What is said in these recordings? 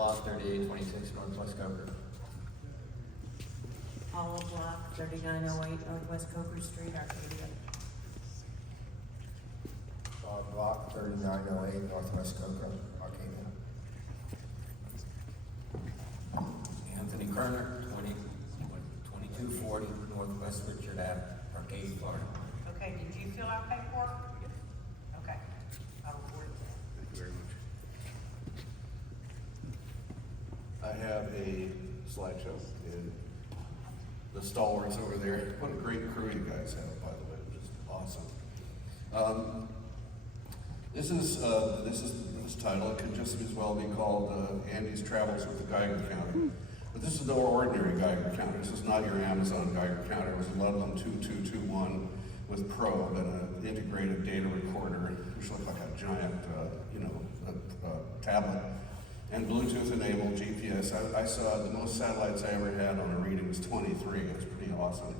block 3826 Northwest Coker. Hollow block 3908 Northwest Coker Street, Arcadia. Block 3908 Northwest Coker, Arcadia. Anthony Kerner, 2240 Northwest Richard Ave, Arcadia, Florida. Okay, did you fill out paperwork? Okay, I'll report it. Thank you very much. I have a slideshow, and the stalwarts over there. What a great crew you guys have, by the way, just awesome. This title. It could just as well be called Andy's Travels with the Geiger Counter. But this is no ordinary Geiger counter. This is not your Amazon Geiger counter. It was a Ludlum 2221 with probe and an integrated data recorder, which looked like a giant, tablet. And Bluetooth enabled GPS. I saw the most satellites I ever had on a reading was 23. It was pretty awesome.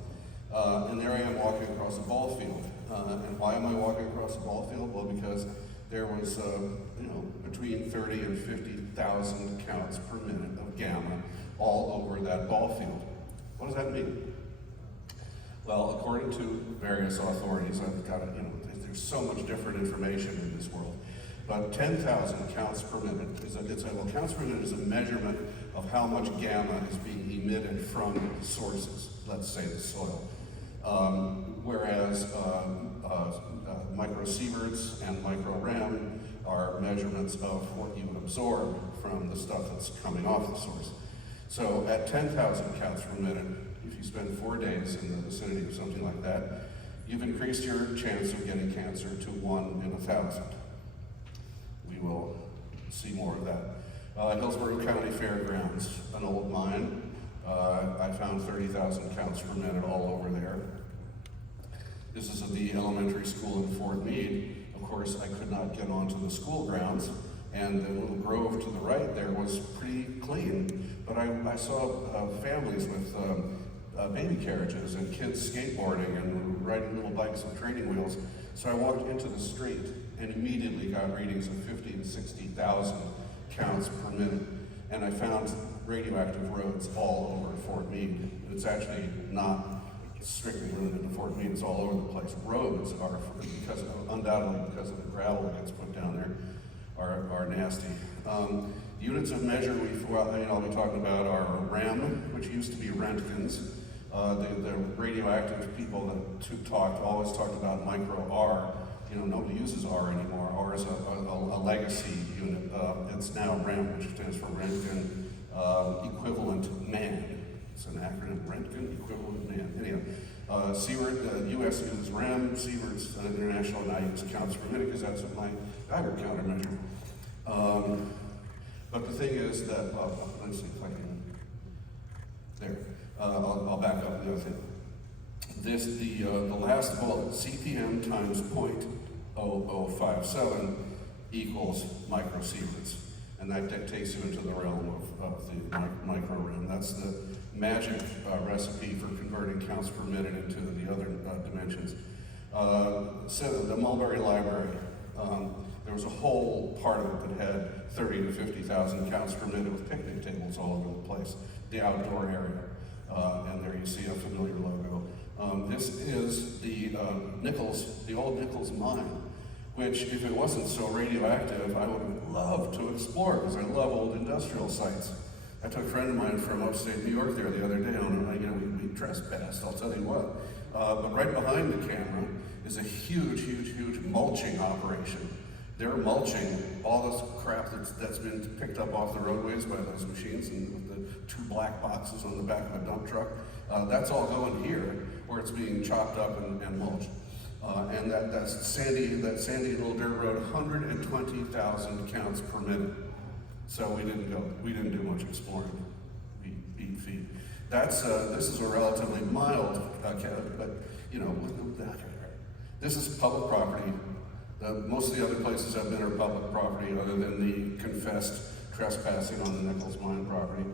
And there I am walking across a ball field. And why am I walking across a ball field? Well, because there was, between 30 and 50,000 counts per minute of gamma all over that ball field. What does that mean? Well, according to various authorities, I've got there's so much different information in this world. But 10,000 counts per minute counts per minute is a measurement of how much gamma is being emitted from the sources, let's say the soil. Whereas microsieverts and micro-rem are measurements of what you would absorb from the stuff that's coming off the source. So at 10,000 counts per minute, if you spend 4 days in the vicinity of something like that, you've increased your chance of getting cancer to 1 in 1,000. We will see more of that. Hillsborough County Fairgrounds, an old mine. I found 30,000 counts per minute all over there. This is at the elementary school in Fort Meade. Of course, I could not get onto the school grounds, and the little grove to the right there was pretty clean. But I saw families with baby carriages and kids skateboarding and riding little bikes with training wheels. So I walked into the street and immediately got readings of 50 to 60,000 counts per minute. And I found radioactive roads all over Fort Meade. It's actually not strictly limited to Fort Meade, it's all over the place. Roads are, undoubtedly because of the gravel that gets put down there, are nasty. Units of measure I'll be talking about are REM, which used to be Roentgens. The radioactive people that always talked about micro-R. Nobody uses R anymore. R is a legacy unit. It's now REM, which stands for Roentgen Equivalent Man. It's an acronym, Roentgen Equivalent Man. Anyhow, Sievert, the U.S. uses REM, Sievert's international, and I use counts per minute because that's what my Geiger counter measured. But the thing is that, let's see if I can, there. I'll back up the other thing. The last bullet, CPM times 0.0057 equals microsieverts. And that takes you into the realm of the micro-rem. That's the magic recipe for converting counts per minute into the other dimensions. So the Mulberry Library, there was a whole part of it that had 30 to 50,000 counts per minute with picnic tables all over the place, the outdoor area. And there you see a familiar logo. This is the old Nichols mine, which if it wasn't so radioactive, I would have loved to explore because I love old industrial sites. I took a friend of mine from upstate New York there the other day, and we trespassed, I'll tell you what. But right behind the camera is a huge mulching operation. They're mulching all this crap that's been picked up off the roadways by those machines, and with the 2 black boxes on the back of a dump truck. That's all going here, where it's being chopped up and mulched. And that sandy little dirt road, 120,000 counts per minute. So we didn't do much exploring. We beat feet. This is a relatively mild but this is public property. Most of the other places I've been are public property, other than the confessed trespassing on the Nichols mine property.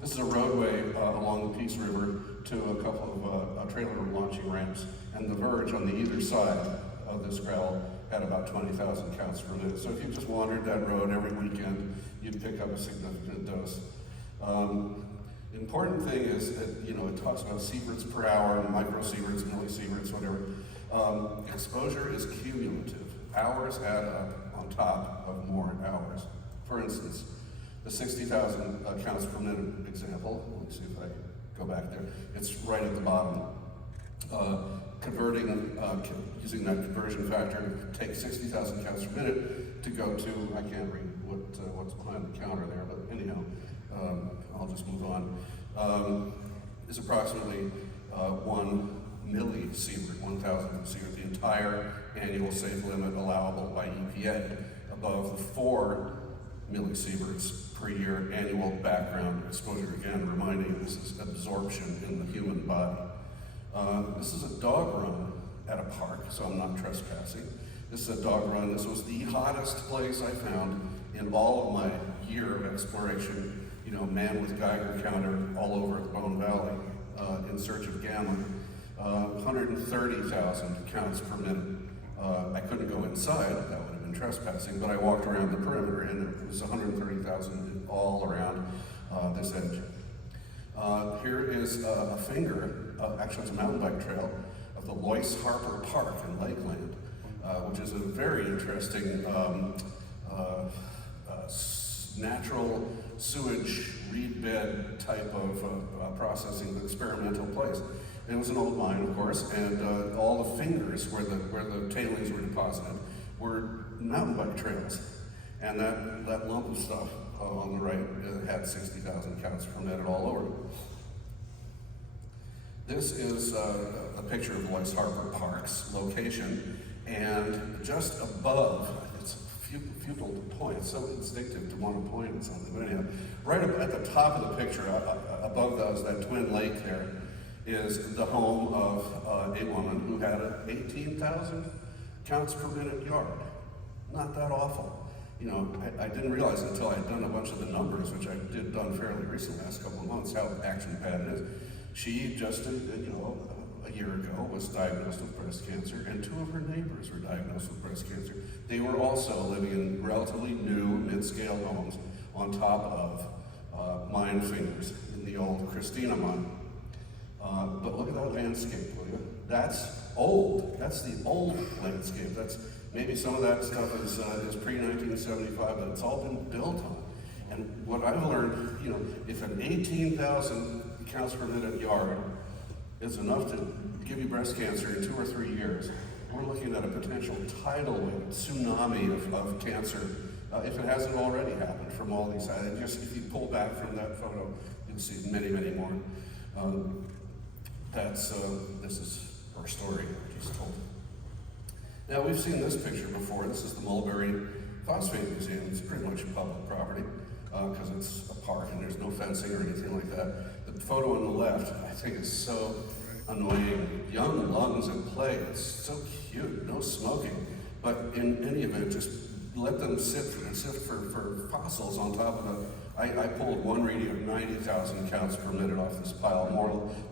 This is a roadway along the Peace River to a couple of trailer launching ramps, and the verge on the either side of this gravel had about 20,000 counts per minute. So if you just wandered that road every weekend, you'd pick up a significant dose. Important thing is that, you know, it talks about sieverts per hour, microsieverts, millisieverts, whatever. Exposure is cumulative. Hours add up on top of more hours. For instance, the 60,000 counts per minute example, let me see if I go back there, it's right at the bottom. Using that conversion factor, take 60,000 counts per minute to go to, I can't read what's behind the counter there, but anyhow, I'll just move on, is approximately 1 millisievert, 1,000 sievert, the entire annual safe limit allowable by EPA, above the 4 millisieverts per year annual background exposure. Again, reminding you this is absorption in the human body. This is a dog run at a park, so I'm not trespassing. This is a dog run. This was the hottest place I found in all of my year of exploration. You know, man with Geiger counter all over Bone Valley in search of gamma. 130,000 counts per minute. I couldn't go inside, that would have been trespassing, but I walked around the perimeter and it was 130,000 all around this edge. Here is a finger, actually it's a mountain bike trail, of the Loyce Harper Park in Lakeland, which is a very interesting natural sewage reed bed type of processing experimental place. It was an old mine, of course, and all the fingers where the tailings were deposited were mountain bike trails. And that lump of stuff on the right had 60,000 counts per minute all over it. This is a picture of Loyce Harper Park's location, and just above, it's futile to point, it's so instinctive to want to point at something, but anyhow, right at the top of the picture, above that twin lake there, is the home of a woman who had an 18,000 counts per minute yard. Not that awful. You know, I didn't realize until I had done a bunch of the numbers, which I did done fairly recently, last couple of months, how actually bad it is. She just, a year ago was diagnosed with breast cancer, and 2 of her neighbors were diagnosed with breast cancer. They were also living in relatively new mid-scale homes on top of mine fingers in the old Christina mine. But look at that landscape, will you? That's old. That's the old landscape. That's maybe some of that stuff is pre-1975, but it's all been built on. And what I've learned, you know, if an 18,000 counts per minute yard is enough to give you breast cancer in 2 or 3 years, we're looking at a potential tidal wave, tsunami of cancer, if it hasn't already happened from all these. If you pull back from that photo, you'll see many, many more. This is her story I just told. Now, we've seen this picture before. This is the Mulberry Phosphate Museum. It's pretty much public property because it's a park and there's no fencing or anything like that. The photo on the left, I think, is so annoying. Young lungs at play. It's so cute. No smoking. But in any event, just let them sift for fossils on top of the. I pulled one reading of 90,000 counts per minute off this pile.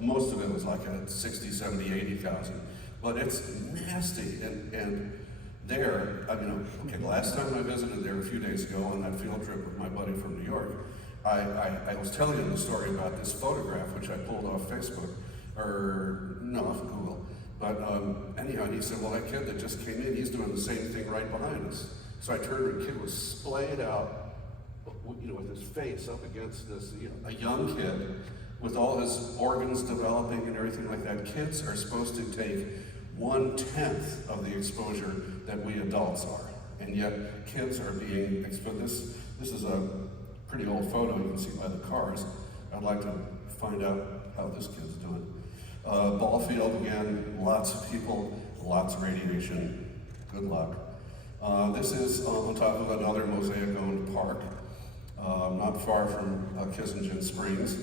Most of it was like at 60, 70, 80,000. But it's nasty. And there, okay, the last time I visited there a few days ago on that field trip with my buddy from New York, I was telling him the story about this photograph, which I pulled off Facebook, off Google. But anyhow, and he said, well, that kid that just came in, he's doing the same thing right behind us. So I turned, and the kid was splayed out, with his face up against this, a young kid with all his organs developing and everything like that. Kids are supposed to take 1/10 of the exposure that we adults are. And yet kids are being exposed. This is a pretty old photo you can see by the cars. I'd like to find out how this kid's doing. Ball field again, lots of people, lots of radiation. Good luck. This is on top of another Mosaic-owned park, not far from Kissingen Springs.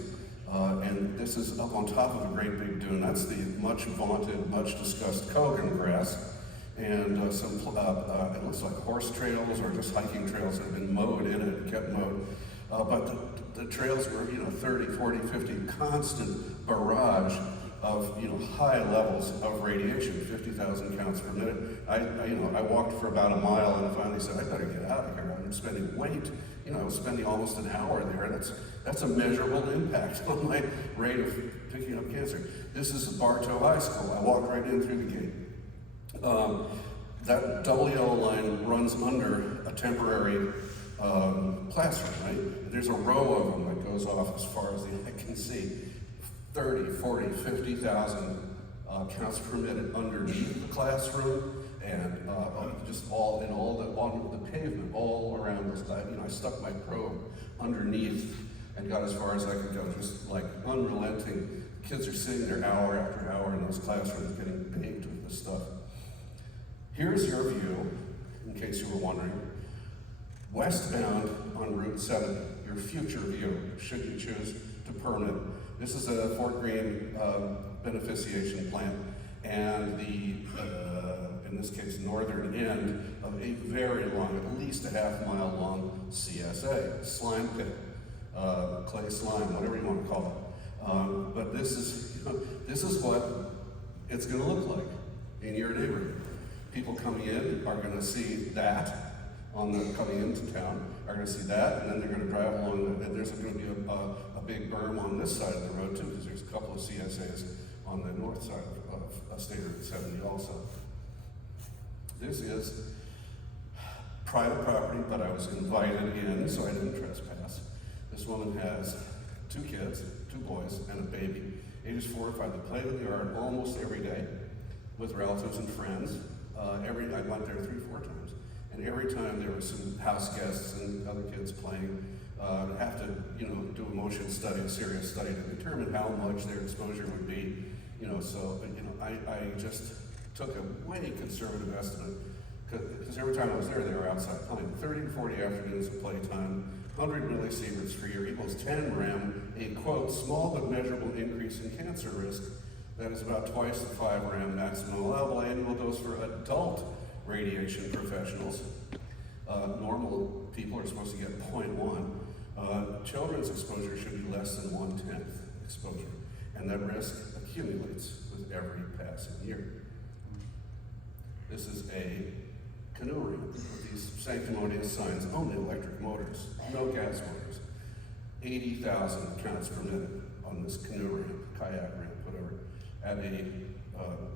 And this is up on top of a great big dune. That's the much vaunted, much discussed Kogan grass. And some, it looks like horse trails or just hiking trails that have been mowed in it, kept mowed. But the trails were, 30, 40, 50, constant barrage of high levels of radiation, 50,000 counts per minute. I walked for about a mile and finally said, I better get out of here. I'm spending weight. I was spending almost an hour there, and that's a measurable impact on my rate of picking up cancer. This is Bartow High School. I walked right in through the gate. That double yellow line runs under a temporary classroom, right? There's a row of them that goes off as far as the eye can see. 30, 40, 50,000 counts per minute underneath the classroom, and just all on the pavement all around this. I stuck my probe underneath and got as far as I could go, just like unrelenting. Kids are sitting there hour after hour in those classrooms getting baked with this stuff. Here's your view, in case you were wondering. Westbound on Route 7, your future view, should you choose to permit. This is a Fort Greene beneficiation plant, and in this case, northern end of a very long, at least a half-mile long CSA, slime pit, clay slime, whatever you want to call it. But this is what it's going to look like in your neighborhood. People coming in are going to see that coming into town, are going to see that, and then they're going to drive along, and there's going to be a big berm on this side of the road too, because there's a couple of CSAs on the north side of State Route 70 also. This is private property, but I was invited in, so I didn't trespass. This woman has 2 kids, 2 boys, and a baby, ages 4 or 5. They play in the yard almost every day with relatives and friends. I went there 3 or 4 times, and every time there were some house guests and other kids playing. Have to do a motion study, a serious study to determine how much their exposure would be. I just took a way conservative estimate, because every time I was there, they were outside playing. 30 to 40 afternoons of playtime, 100 millisieverts per year equals 10 rem, a quote, small but measurable increase in cancer risk. That is about twice the 5 rem maximum allowable annual dose for adult radiation professionals. Normal people are supposed to get 0.1. Children's exposure should be less than 1/10 exposure, and that risk accumulates with every passing year. This is a canoe ramp with these sanctimonious signs, only electric motors, no gas motors. 80,000 counts per minute on this canoe ramp, kayak ramp, whatever, at a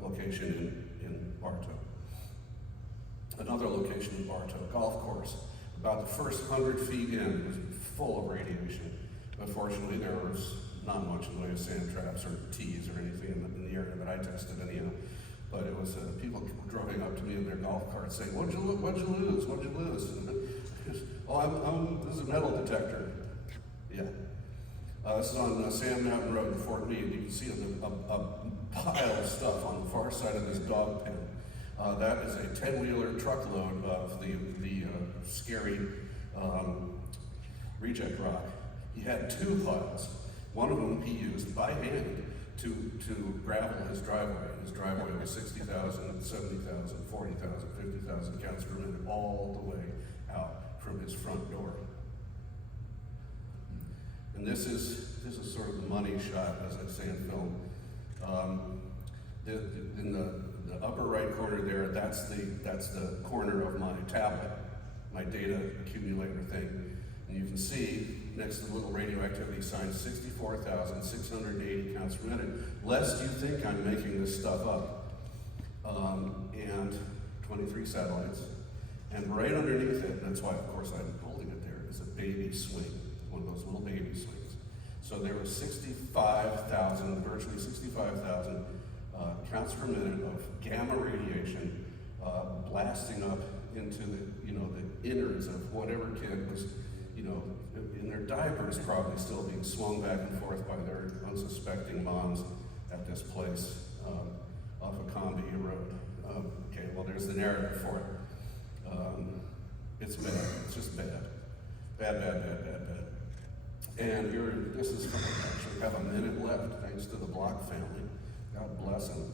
location in Bartow. Another location in Bartow, golf course. About the first 100 feet in was full of radiation. Unfortunately, there was not much in the way of sand traps or tees or anything in the area that I tested anyhow. But it was people driving up to me in their golf carts saying, What'd you lose? What'd you lose? This is a metal detector. Yeah. This is on Sand Mountain Road in Fort Meade. You can see a pile of stuff on the far side of this dog pen. That is a 10-wheeler truckload of the scary reject rock. He had 2 piles. One of them he used by hand to gravel his driveway. His driveway was 60,000, 70,000, 40,000, 50,000 counts per minute all the way out from his front door. And this is sort of the money shot, as I say in film. In the upper right corner there, that's the corner of my tablet, my data accumulator thing. And you can see next to the little radioactivity sign, 64,680 counts per minute, lest you think I'm making this stuff up. And 23 satellites. And right underneath it, and that's why, of course, I'm holding it there, is a baby swing, one of those little baby swings. So there were 65,000, virtually 65,000 counts per minute of gamma radiation blasting up into the innards of whatever kid was, in their diapers, probably still being swung back and forth by their unsuspecting moms at this place off of Combi Road. Okay, well, there's the narrative for it. It's bad. It's just bad. Bad. And this is, actually have a minute left, thanks to the Block family. God bless him.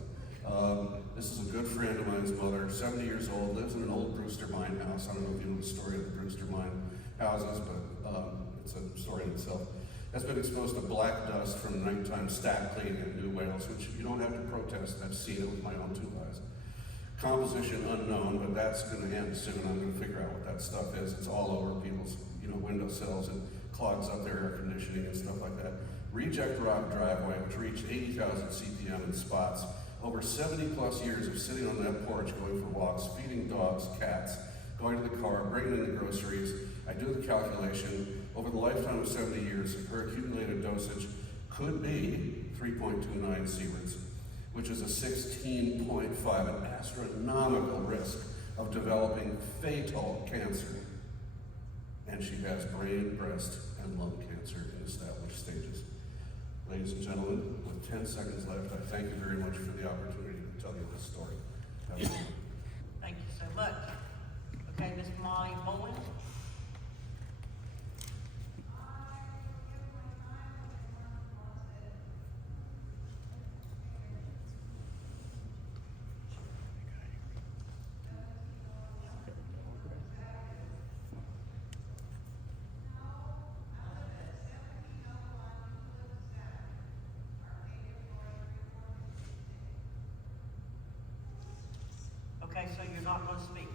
This is a good friend of mine's mother, 70 years old, lives in an old Brewster mine house. I don't know if you know the story of the Brewster mine houses, but it's a story in itself. has been exposed to black dust from nighttime stack cleaning at New Wales, which you don't have to protest. I've seen it with my own two eyes. Composition unknown, but that's going to end soon. I'm going to figure out what that stuff is. It's all over people's, windowsills and clogs up their air conditioning and stuff like that. Reject rock driveway, which reached 80,000 CPM in spots. Over 70 plus years of sitting on that porch, going for walks, feeding dogs, cats, going to the car, bringing in the groceries. I do the calculation. Over the lifetime of 70 years, her accumulated dosage could be 3.29 sieverts, which is a 16.5, an astronomical risk of developing fatal cancer. And she has brain, breast, and lung cancer in established stages. Ladies and gentlemen, with 10 seconds left, I thank you very much for the opportunity to tell you this story. Have a good one. Thank you so much. Okay, Ms. Molly Bowen. Okay, so you're not going to speak?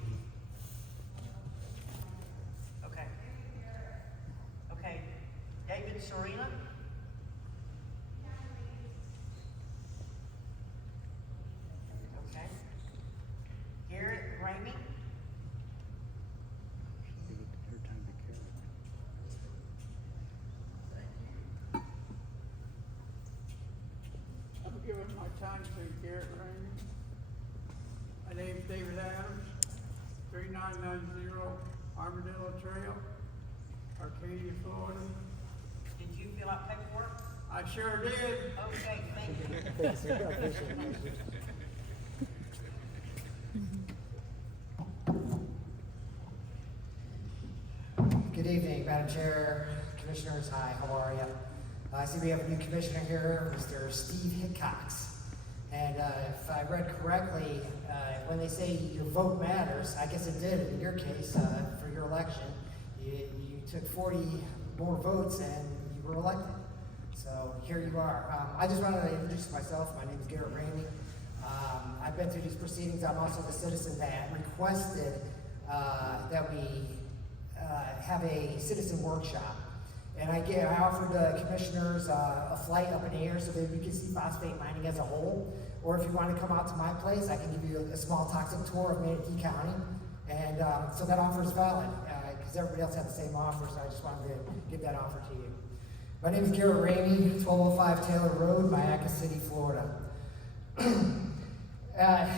Okay. Okay, David Serena? Okay. Garrett Ramey? I'm giving my time to Garrett Raymond. My name's David Adams, 3990 Armadillo Trail, Arcadia, Florida. Did you fill out paperwork? I sure did. Okay, thank you. Good evening, Madam Chair, Commissioners. Hi, how are you? I see we have a new commissioner here, Mr. Steve Hickox. And if I read correctly, when they say your vote matters, I guess it did in your case for your election. You took 40 more votes and you were elected. So here you are. I just wanted to introduce myself. My name is Garrett Ramey. I've been through these proceedings. I'm also the citizen that requested that we have a citizen workshop. And I offered the commissioners a flight up in the air so that we could see phosphate mining as a whole. Or if you want to come out to my place, I can give you a small toxic tour of Manatee County. And so that offer is valid because everybody else had the same offer, so I just wanted to give that offer to you. My name is Garrett Ramey, 1205 Taylor Road, Mayaca City, Florida. I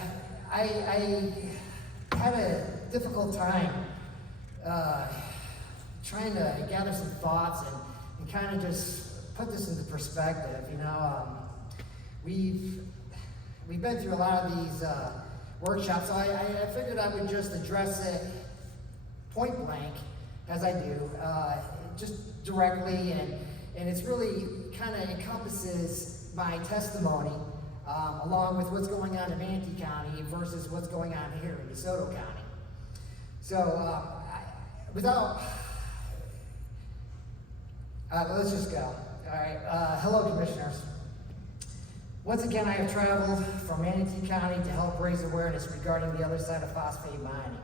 had a difficult time trying to gather some thoughts and kind of just put this into perspective. We've been through a lot of these workshops, so I figured I would just address it point blank, as I do, just directly, and it's really kind of encompasses my testimony along with what's going on in Manatee County versus what's going on here in DeSoto County. So let's just go. All right. Hello, commissioners. Once again, I have traveled from Manatee County to help raise awareness regarding the other side of phosphate mining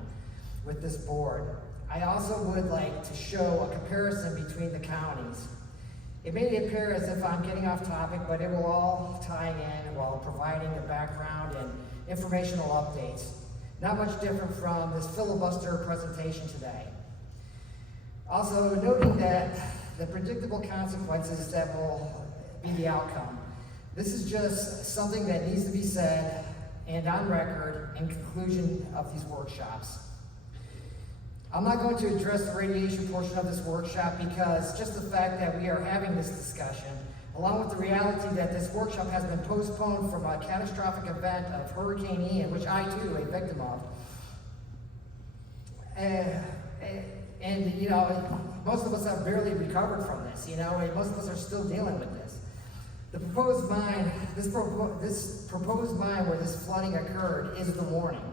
with this board. I also would like to show a comparison between the counties. It may appear as if I'm getting off topic, but it will all tie in while providing the background and informational updates. Not much different from this filibuster presentation today. Also, noting that the predictable consequences that will be the outcome. This is just something that needs to be said and on record in conclusion of these workshops. I'm not going to address the radiation portion of this workshop because just the fact that we are having this discussion, along with the reality that this workshop has been postponed from a catastrophic event of Hurricane Ian, which I too am a victim of. And most of us have barely recovered from this, and most of us are still dealing with this. The proposed mine, this proposed mine where this flooding occurred is the warning.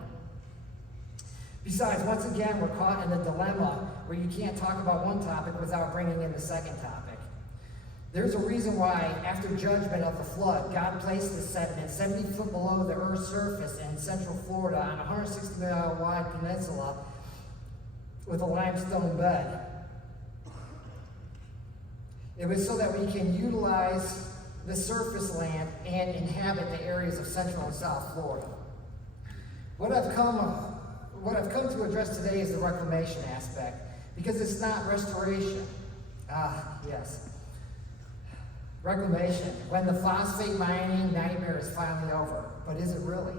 Besides, once again, we're caught in a dilemma where you can't talk about one topic without bringing in the second topic. There's a reason why, after judgment of the flood, God placed the sediment 70 foot below the Earth's surface in central Florida on a 160-mile wide peninsula with a limestone bed. It was so that we can utilize the surface land and inhabit the areas of central and south Florida. What I've come to address today is the reclamation aspect, because it's not restoration. Yes. Reclamation, when the phosphate mining nightmare is finally over. But is it really?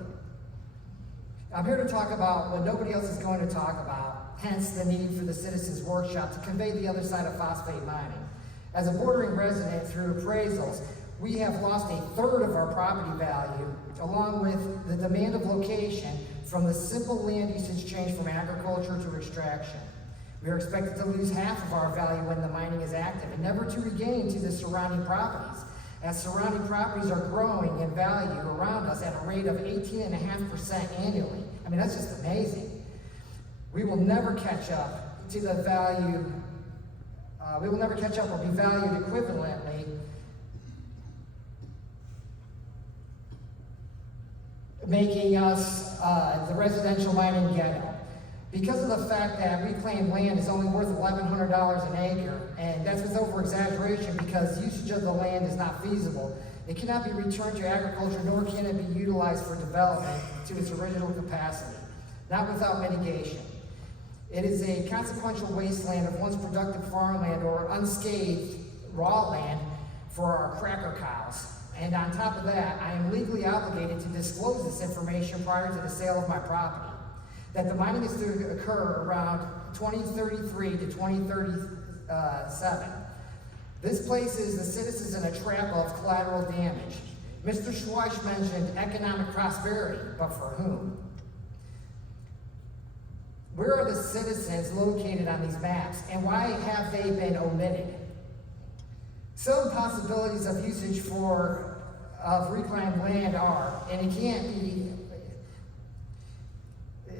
I'm here to talk about what nobody else is going to talk about, hence the need for the Citizens Workshop to convey the other side of phosphate mining. As a bordering resident, through appraisals, we have lost 1/3 of our property value, along with the demand of location from the simple land usage change from agriculture to extraction. We are expected to lose half of our value when the mining is active and never to regain to the surrounding properties, as surrounding properties are growing in value around us at a rate of 18.5% annually. I mean, that's just amazing. We will never catch up to the value, we will never catch up or be valued equivalently, making us the residential mining ghetto. Because of the fact that reclaimed land is only worth $1,100 an acre, and that's with over-exaggeration because usage of the land is not feasible, it cannot be returned to agriculture, nor can it be utilized for development to its original capacity, not without mitigation. It is a consequential wasteland of once productive farmland or unscathed raw land for our cracker cows. And on top of that, I am legally obligated to disclose this information prior to the sale of my property, that the mining is to occur around 2033 to 2037. This places the citizens in a trap of collateral damage. Mr. Schweich mentioned economic prosperity, but for whom? Where are the citizens located on these maps, and why have they been omitted? Some possibilities of usage of reclaimed land are, and it can't be,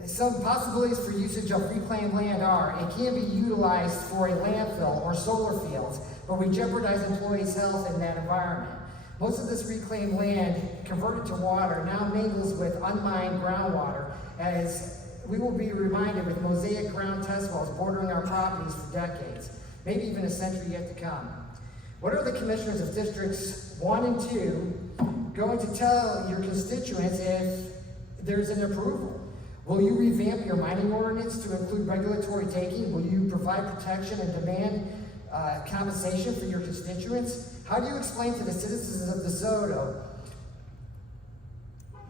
some possibilities for usage of reclaimed land are, it can be utilized for a landfill or solar fields, but we jeopardize employees' health in that environment. Most of this reclaimed land converted to water now mingles with unmined groundwater, as we will be reminded with mosaic ground test wells bordering our properties for decades, maybe even a century yet to come. What are the commissioners of districts 1 and 2 going to tell your constituents if there's an approval? Will you revamp your mining ordinance to include regulatory taking? Will you provide protection and demand compensation for your constituents? How do you explain to the citizens of DeSoto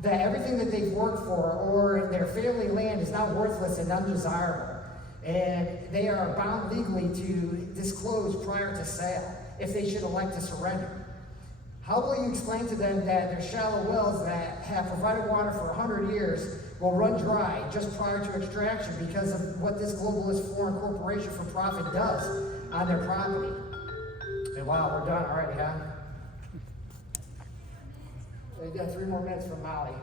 that everything that they've worked for or their family land is now worthless and undesirable, and they are bound legally to disclose prior to sale if they should elect to surrender? How will you explain to them that their shallow wells that have provided water for 100 years will run dry just prior to extraction because of what this globalist foreign corporation for profit does on their property? And wow, we're done already, huh? We got 3 more minutes from Molly.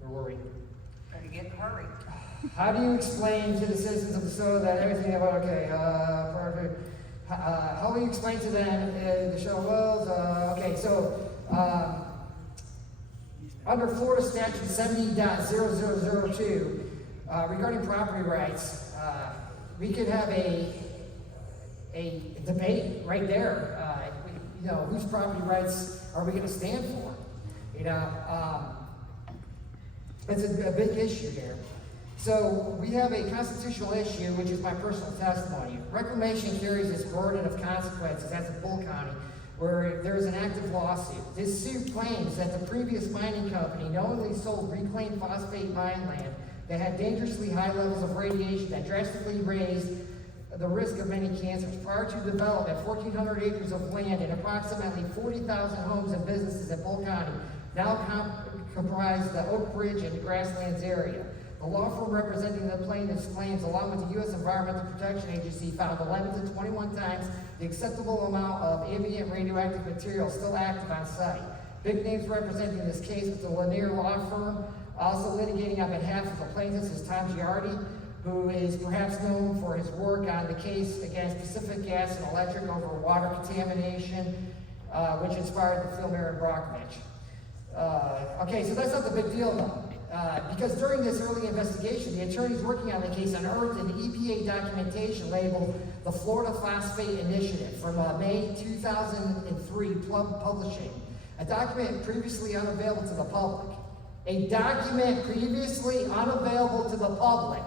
Where were we? Better get in a hurry. How do you explain to the citizens of DeSoto that everything about, perfect. How will you explain to them the shallow wells? Okay, so under Florida Statute 70.0002, regarding property rights, we could have a debate right there. Whose property rights are we going to stand for? It's a big issue here. So we have a constitutional issue, which is my personal testimony. Reclamation carries this burden of consequences. That's in Bull County, where there is an active lawsuit. This suit claims that the previous mining company knowingly sold reclaimed phosphate mine land that had dangerously high levels of radiation that drastically raised the risk of many cancers. Prior to development, 1,400 acres of land and approximately 40,000 homes and businesses in Bull County now comprise the Oak Ridge and Grasslands area. The law firm representing the plaintiff's claims, along with the U.S. Environmental Protection Agency, found 11 to 21 times the acceptable amount of ambient radioactive material still active on site. Big names representing this case with the Lanier Law Firm, also litigating on behalf of the plaintiffs is Tom Giardi, who is perhaps known for his work on the case against Pacific Gas and Electric over water contamination, which inspired the film Aaron Brockovich. Okay, so that's not the big deal though. Because during this early investigation, the attorneys working on the case unearthed an EPA documentation labeled the Florida Phosphate Initiative from May 2003 publishing, a document previously unavailable to the public. A document previously unavailable to the public.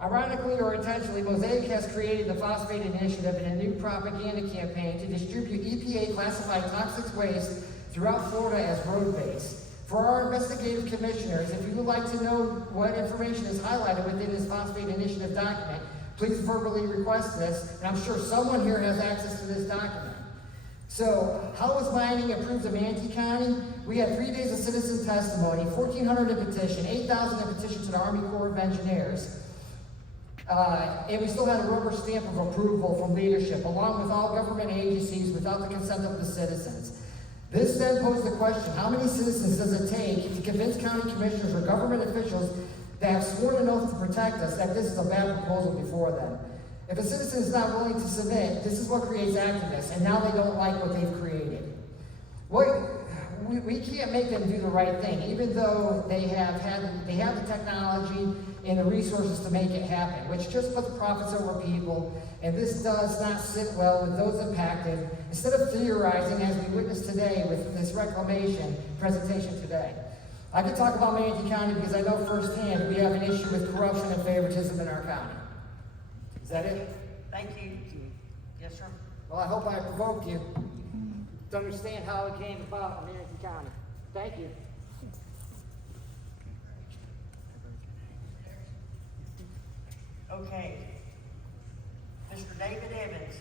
Ironically or intentionally, Mosaic has created the Phosphate Initiative in a new propaganda campaign to distribute EPA-classified toxic waste throughout Florida as road base. For our investigative commissioners, if you would like to know what information is highlighted within this Phosphate Initiative document, please verbally request this, and I'm sure someone here has access to this document. So, how was mining approved in Manatee County? We had 3 days of citizen testimony, 1,400 in petition, 8,000 in petition to the Army Corps of Engineers. And we still had a rubber stamp of approval from leadership, along with all government agencies without the consent of the citizens. This then posed the question, how many citizens does it take to convince county commissioners or government officials that have sworn an oath to protect us that this is a bad proposal before them? If a citizen is not willing to submit, this is what creates activists, and now they don't like what they've created. We can't make them do the right thing, even though they have the technology and the resources to make it happen, which just puts profits over people, and this does not sit well with those impacted. Instead of theorizing, as we witnessed today with this reclamation presentation today. I could talk about Manatee County because I know firsthand we have an issue with corruption and favoritism in our county. Is that it? Thank you. Yes, sir. Well, I hope I provoked you to understand how it came about in Manatee County. Thank you. Okay. Mr. David Evans.